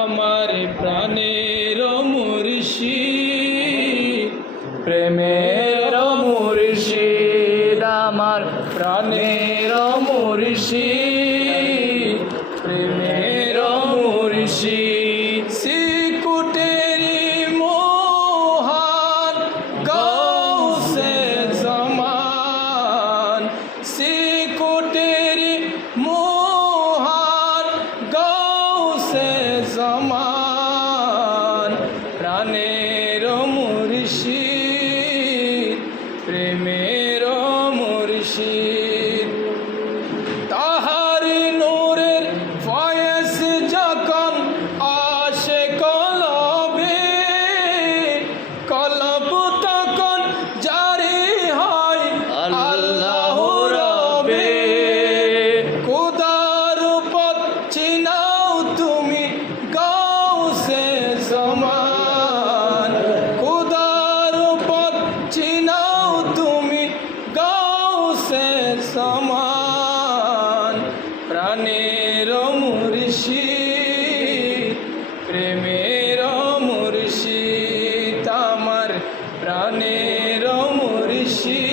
আমার প্রাণের মুর্শিদ, প্রেমের মুর্শিদ, আমার প্রাণের মুর্শিদ, প্রেমের মুর্শিদ। সিকুটেরি মোহান গাউসে জামান, সিকুটেরি মোহান গাউসে জামান, প্রাণের মুর্শিদ, প্রেমের মুর্শিদ। তাহার নূরের ফয়েজ যখন আসে কলবে, কলব তখন জারি হয় আল্লাহ রবে। খোদার পথ চিনাও তুমি গাউসে জামান, খোদার পথ চিনাও তুমি গাউসে জামান, প্রাণের মুর্শিদ, প্রেমের মুর্শিদ, আমার প্রাণের মুর্শিদ।